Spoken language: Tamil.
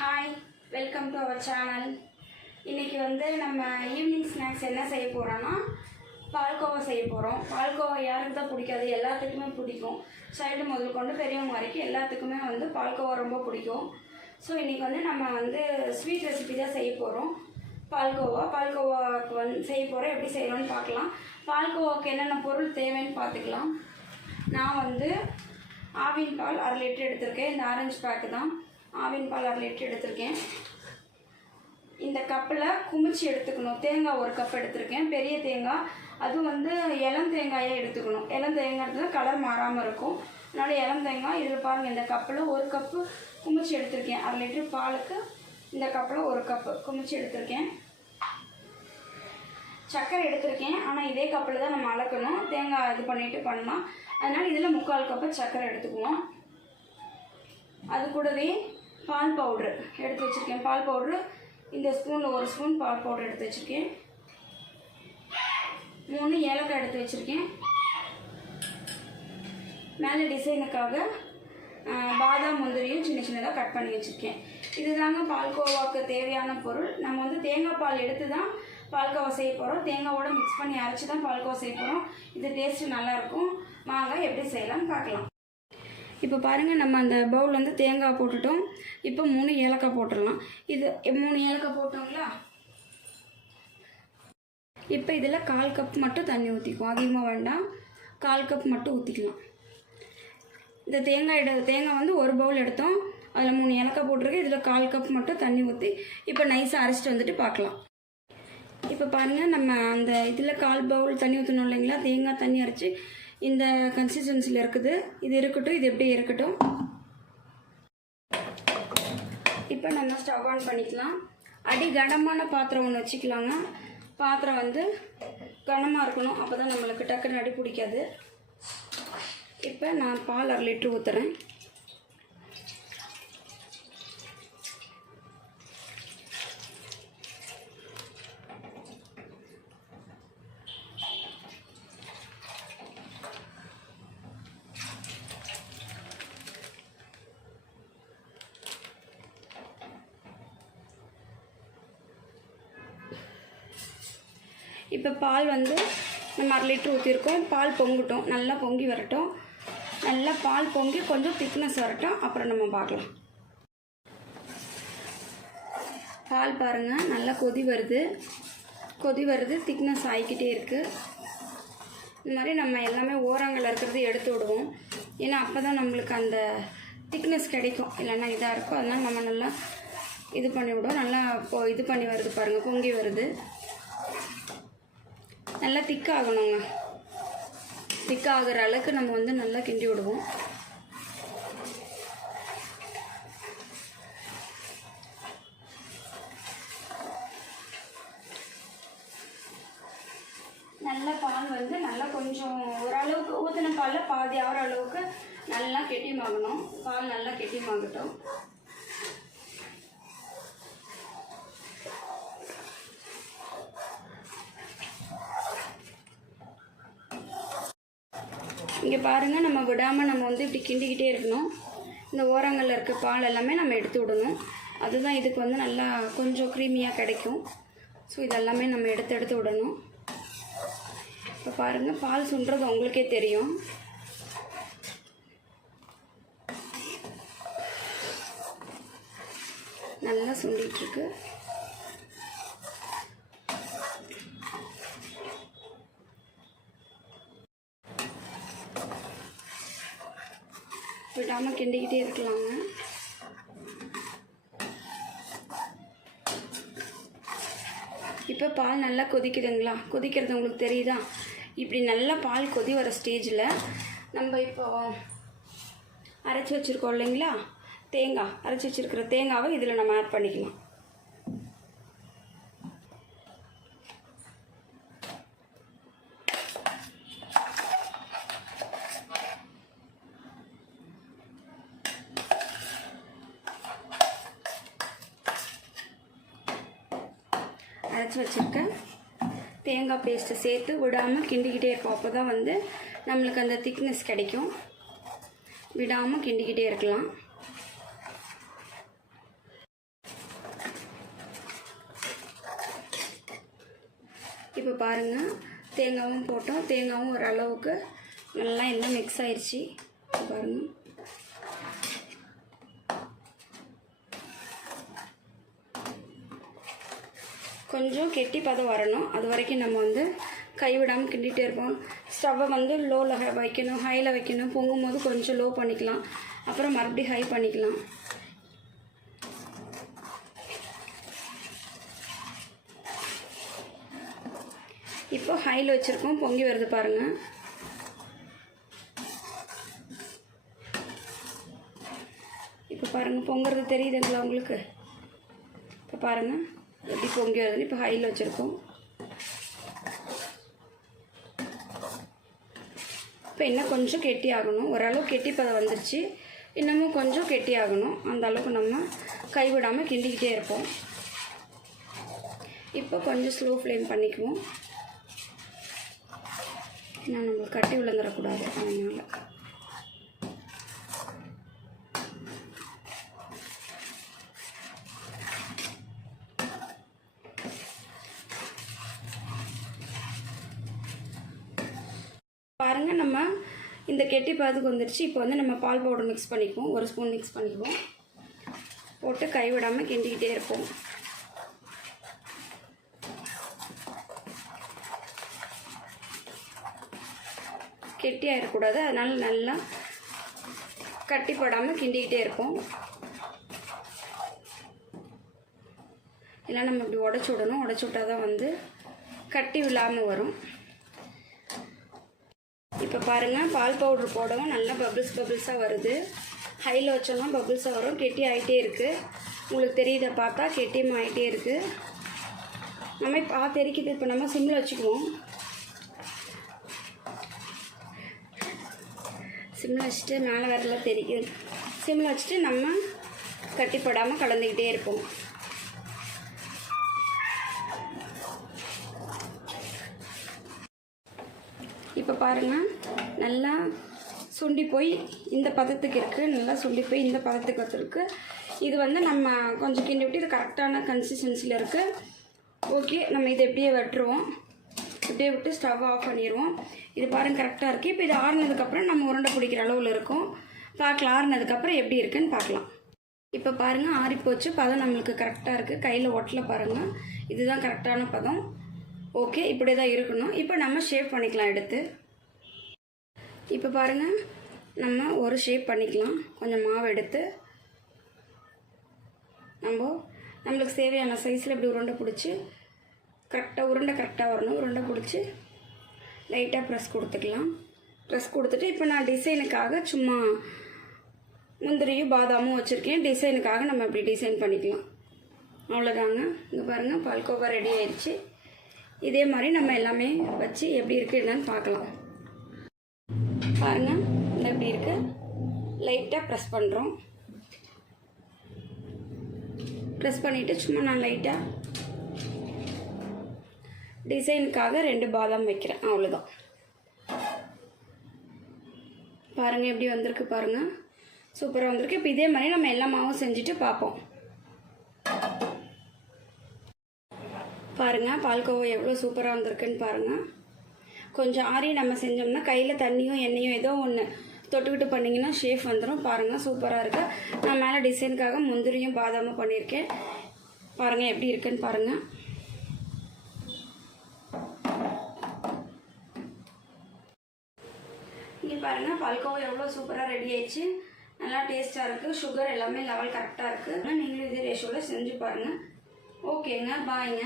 Hi, welcome to our channel. இன்றைக்கி நம்ம ஈவினிங் ஸ்நாக்ஸ் என்ன செய்ய போகிறோன்னா பால்கோவா செய்ய போகிறோம். பால்கோவா யாருக்கு தான் பிடிக்காது, எல்லாத்துக்குமே பிடிக்கும். சைல்டு முதல் கொண்டு பெரியவங்க வரைக்கும் எல்லாத்துக்குமே பால்கோவா ரொம்ப பிடிக்கும். ஸோ இன்றைக்கி நம்ம ஸ்வீட் ரெசிபி தான் செய்ய போகிறோம். பால்கோவாவுக்கு செய்ய போகிறோம். எப்படி செய்கிறோன்னு பார்க்கலாம். பால்கோவாவுக்கு என்னென்ன பொருள் தேவைன்னு பார்த்துக்கலாம். நான் ஆவின் பால் 1/2 லிட்டர் எடுத்திருக்கேன். இந்த ஆரஞ்சு பேக்கு தான் ஆவின் பால் 1/2 லிட்டர் எடுத்திருக்கேன். இந்த கப்பில் குமிச்சு எடுத்துக்கணும். தேங்காய் 1 கப் எடுத்திருக்கேன், பெரிய தேங்காய். அதுவும் இளம் தேங்காயே எடுத்துக்கணும். இளம் தேங்காய் கலர் மாறாமல் இருக்கும். அதனால இளம் தேங்காய். இதில் பாருங்கள், இந்த கப்பில் 1 கப்பு குமிச்சு எடுத்திருக்கேன். 1/2 லிட்டர் பாலுக்கு இந்த கப்பில் 1 கப்பு குமிச்சு எடுத்திருக்கேன். சர்க்கரை எடுத்திருக்கேன், ஆனால் இதே கப்பில் தான் நம்ம அளக்கணும். தேங்காய் இது பண்ணிவிட்டு பண்ணலாம். அதனால் இதில் 3/4 கப்பு சர்க்கரை எடுத்துக்குவோம். அது கூடவே பால் பவுட்ரு எடுத்து வச்சுருக்கேன். பால் பவுட்ரு இந்த ஸ்பூனில் 1 ஸ்பூன் பால் பவுட்ரு எடுத்து வச்சுருக்கேன். 3 ஏலக்காய் எடுத்து வச்சுருக்கேன். மேலே டிசைனுக்காக பாதாம் முந்திரியும் சின்ன சின்னதாக கட் பண்ணி வச்சுருக்கேன். இது தாங்க பால்கோவாவுக்கு தேவையான பொருள். நம்ம தேங்காய் பால் எடுத்து தான் பால்கோவா செய்ய போகிறோம். தேங்காவோடு மிக்ஸ் பண்ணி அரைச்சி தான் பால்கோவா செய்ய போகிறோம். இது டேஸ்ட்டு நல்லாயிருக்கும். வாங்க எப்படி செய்யலாம்னு பார்க்கலாம். இப்போ பாருங்கள், நம்ம அந்த பவுல் தேங்காய் போட்டுட்டோம். இப்போ 3 ஏலக்காய் போட்டுடலாம். இது 3 ஏலக்காய் போட்டோங்களா? இப்போ இதில் 1/4 கப் மட்டும் தண்ணி ஊற்றிக்குவோம். அதிகமாக வேண்டாம், 1/4 கப் மட்டும் ஊற்றிக்கலாம். இந்த தேங்காய் 1 பவுல் எடுத்தோம். அதில் 3 ஏலக்காய் போட்டிருக்கு. இதில் 1/4 கப் மட்டும் தண்ணி ஊற்றி இப்போ நைஸாக அரைச்சிட்டு வந்துட்டு பார்க்கலாம். இப்போ பாருங்கள், நம்ம அந்த இதில் 1/4 பவுல் தண்ணி ஊற்றணும் இல்லைங்களா? தேங்காய் தண்ணி அரைச்சி இந்த கன்சிஸ்டன்சியில் இருக்குது. இது இருக்கட்டும், இது எப்படி இருக்கட்டும். இப்போ நம்ம ஸ்டவ் ஆன் பண்ணிக்கலாம். அடி கனமான பாத்திரம் ஒன்று வச்சுக்கலாங்க. பாத்திரம் கனமாக இருக்கணும், அப்போ தான் நம்மளுக்கு டக்குன்னு அடி பிடிக்காது. இப்போ நான் பால் 1/2 லிட்டர் ஊற்றுறேன். இப்போ பால் நம்ம 1/2 லிட்டர் ஊற்றிருக்கோம். பால் பொங்கட்டும், நல்லா பொங்கி வரட்டும். நல்லா பால் பொங்கி கொஞ்சம் திக்னஸ் வரட்டும், அப்புறம் நம்ம பார்க்கலாம். பால் பாருங்கள், நல்லா கொதி வருது, திக்னஸ் ஆகிக்கிட்டே இருக்குது. இந்த மாதிரி நம்ம எல்லாமே ஓரங்கள் இருக்கிறது எடுத்து விடுவோம். ஏன்னா அப்போ தான் நம்மளுக்கு அந்த திக்னஸ் கிடைக்கும், இல்லைன்னா இதாக இருக்கும். அதனால் நம்ம நல்லா இது பண்ணி விடுவோம். நல்லா இது பண்ணி வருது பாருங்கள், பொங்கி வருது. நல்லா திக்காகணுங்க. திக்காகிற அளவுக்கு நம்ம நல்லா கிண்டி விடுவோம். நல்ல பால் நல்லா கொஞ்சம் ஓரளவுக்கு ஊற்றின பாலில் பாதி ஆகிற அளவுக்கு நல்லா கெட்டிமாகணும். பால் நல்லா கெட்டிமாகட்டும். இங்கே பாருங்கள், நம்ம விடாமல் நம்ம இப்படி கிண்டிக்கிட்டே இருக்கணும். இந்த ஓரங்களில் இருக்க பால் எல்லாமே நம்ம எடுத்து விடணும். அதுதான் இதுக்கு நல்லா கொஞ்சம் க்ரீமியாக கிடைக்கும். ஸோ இதெல்லாமே நம்ம எடுத்து விடணும். இப்போ பாருங்கள், பால் சுண்டுறது உங்களுக்கே தெரியும். நல்லா சுண்டிகிட்ருக்கு. விடாமல் கிண்டிக்கிட்டே இருக்கலாங்க. இப்போ பால் நல்லா கொதிக்குதுங்களா? கொதிக்கிறது உங்களுக்கு தெரியுதா? இப்படி நல்லா பால் கொதி வர ஸ்டேஜில் நம்ம இப்போ அரைச்சி வச்சுருக்கோம் இல்லைங்களா? தேங்காய் அரைச்சி வச்சுருக்கிற தேங்காவை இதில் நம்ம ஆட் பண்ணிக்கலாம். அரைச்சி வச்சுருக்க தேங்காய் பேஸ்ட்டை சேர்த்து விடாமல் கிண்டிக்கிட்டே இருக்கும். அப்போ தான் நம்மளுக்கு அந்த திக்னஸ் கிடைக்கும். விடாமல் கிண்டிக்கிட்டே இருக்கலாம். பாருங்கள் தேங்காயும் போட்டோம். தேங்காயும் ஓரளவுக்கு நல்லா எல்லாம் மிக்ஸ் ஆயிடுச்சு. பாருங்கள் கொஞ்சம் கெட்டி பதம் வரணும். அது வரைக்கும் நம்ம வந்து கைவிடாமல் கிண்டிகிட்டே இருப்போம். ஸ்டவ்வை வந்து லோவில் வைக்கணும், ஹையில் வைக்கணும். பொங்கும் போது கொஞ்சம் லோ பண்ணிக்கலாம், அப்புறம் மறுபடியும் ஹை பண்ணிக்கலாம். இப்போ ஹையில் வச்சுருக்கோம், பொங்கி வருது பாருங்கள். இப்போ பாருங்கள் பொங்குறது தெரியுதுங்களா உங்களுக்கு? இப்போ பாருங்கள் எப்படி பொங்கி வருதுன்னு. இப்போ ஹையில் வச்சுருக்கோம். இப்போ இன்னும் கொஞ்சம் கெட்டி ஆகணும். ஓரளவு கெட்டி பதம் வந்துருச்சு, இன்னமும் கொஞ்சம் கெட்டி ஆகணும். அந்த அளவுக்கு நம்ம கைவிடாமல் கிண்டிக்கிட்டே இருப்போம். இப்போ கொஞ்சம் ஸ்லோ ஃப்ளேம் பண்ணிக்குவோம், ஏன்னா நம்மளுக்கு கட்டி விழுந்துடக்கூடாது. அதனால் பாருங்கள் நம்ம இந்த கெட்டி பதத்துக்கு வந்துடுச்சு. இப்போ வந்து நம்ம பால் பவுடர் மிக்ஸ் பண்ணிக்குவோம். 1 ஸ்பூன் மிக்ஸ் பண்ணிக்குவோம். போட்டு கைவிடாமல் கிண்டிக்கிட்டே இருப்போம். கெட்டி ஆகிடக்கூடாது, அதனால் நல்லா கட்டிப்படாமல் கிண்டிக்கிட்டே இருப்போம். இல்லை நம்ம இப்படி உடச்சி விடணும். உடச்சி விட்டால் தான் வந்து கட்டி விழாமல் வரும். இப்போ பாருங்கள் பால் பவுட்ரு போடவும் நல்லா பபிள்ஸாக வருது. ஹையில் வச்சோன்னா பபிள்ஸாக வரும். கெட்டி ஆகிட்டே இருக்குது. உங்களுக்கு தெரியுதை பார்த்தா கெட்டியும் ஆகிட்டே இருக்குது. நம்ம பார்த்து தெரிக்குது. இப்போ நம்ம சிம்மில் வச்சுக்குவோம். சிம்மில் வச்சுட்டு மேலே வரலாம் தெரிக்குது. சிம்மில் வச்சுட்டு நம்ம கட்டிப்படாமல் கலந்துக்கிட்டே இருப்போம். இப்போ பாருங்கள் நல்லா சுண்டி போய் இந்த பதத்துக்கு இருக்குது. நல்லா சுண்டி போய் இந்த பதத்துக்கு வச்சுருக்கு. இது வந்து நம்ம கொஞ்சம் கிண்டி விட்டு இது கரெக்டான கன்சிஸ்டன்சியில் இருக்குது. ஓகே, நம்ம இதை எப்படியே வெட்டுருவோம். இப்படியே விட்டு ஸ்டவ் ஆஃப் பண்ணிடுவோம். இது பாருங்கள் கரெக்டாக இருக்குது. இப்போ இது ஆறுனதுக்கப்புறம் நம்ம உருண்டை பிடிக்கிற அளவில் இருக்கும். பார்க்கலாம் ஆறுனதுக்கப்புறம் எப்படி இருக்குன்னு பார்க்கலாம். இப்போ பாருங்கள் ஆறிப்போச்சு. பதம் நம்மளுக்கு கரெக்டாக இருக்குது. கையில் ஒட்டலை பாருங்கள். இதுதான் கரெக்டான பதம். ஓகே, இப்படி தான் இருக்கணும். இப்போ நம்ம ஷேப் பண்ணிக்கலாம் எடுத்து. இப்போ பாருங்கள் நம்ம ஒரு ஷேப் பண்ணிக்கலாம். கொஞ்சம் மாவு எடுத்து நம்மளுக்கு தேவையான சைஸில் இப்படி உருண்டை பிடிச்சி கரெக்டாக வரணும். உருண்டை பிடிச்சி லைட்டாக ப்ரெஸ் கொடுத்துக்கலாம். ப்ரெஸ் கொடுத்துட்டு இப்போ நான் டிசைனுக்காக சும்மா முந்திரியும் பாதாமும் வச்சுருக்கேன். டிசைனுக்காக நம்ம இப்படி டிசைன் பண்ணிக்கலாம். அவ்வளோதாங்க. இங்கே பாருங்கள் பால்கோவா ரெடி ஆயிடுச்சு. இதே மாதிரி நம்ம எல்லாமே வச்சு எப்படி இருக்குது என்னன்னு பார்க்கலாம். பாருங்கள் இந்த எப்படி இருக்குது. லைட்டாக ப்ரெஸ் பண்ணுறோம். ப்ரெஸ் பண்ணிவிட்டு சும்மா நான் லைட்டாக டிசைனுக்காக 2 பாதாம் வைக்கிறேன். அவ்வளோதான். பாருங்கள் எப்படி வந்திருக்கு பாருங்கள். சூப்பராக வந்திருக்கு. இப்போ இதே மாதிரி நம்ம எல்லா மாவும் செஞ்சுட்டு பார்ப்போம். பாருங்கள் பால்கோவா எவ்வளோ சூப்பராக வந்திருக்குன்னு பாருங்கள். கொஞ்சம் ஆறி நம்ம செஞ்சோம்னா கையில் தண்ணியும் எண்ணெயும் ஏதோ ஒன்று தொட்டுக்கிட்டு பண்ணிங்கன்னா ஷேப் வந்துடும். பாருங்கள் சூப்பராக இருக்குது. நான் மேலே டிசைனுக்காக முந்திரியும் பாதாமும் பண்ணியிருக்கேன். பாருங்கள் எப்படி இருக்குன்னு பாருங்கள். இங்கே பாருங்கள் பால்கோவா எவ்வளோ சூப்பராக ரெடி ஆயிடுச்சு. நல்லா டேஸ்ட்டாக இருக்குது. சுகர் எல்லாமே லெவல் கரெக்டாக இருக்குது. நீங்களும் இதே ரேஷியோவில் செஞ்சு பாருங்கள். ஓகேங்க, பாய்ங்க.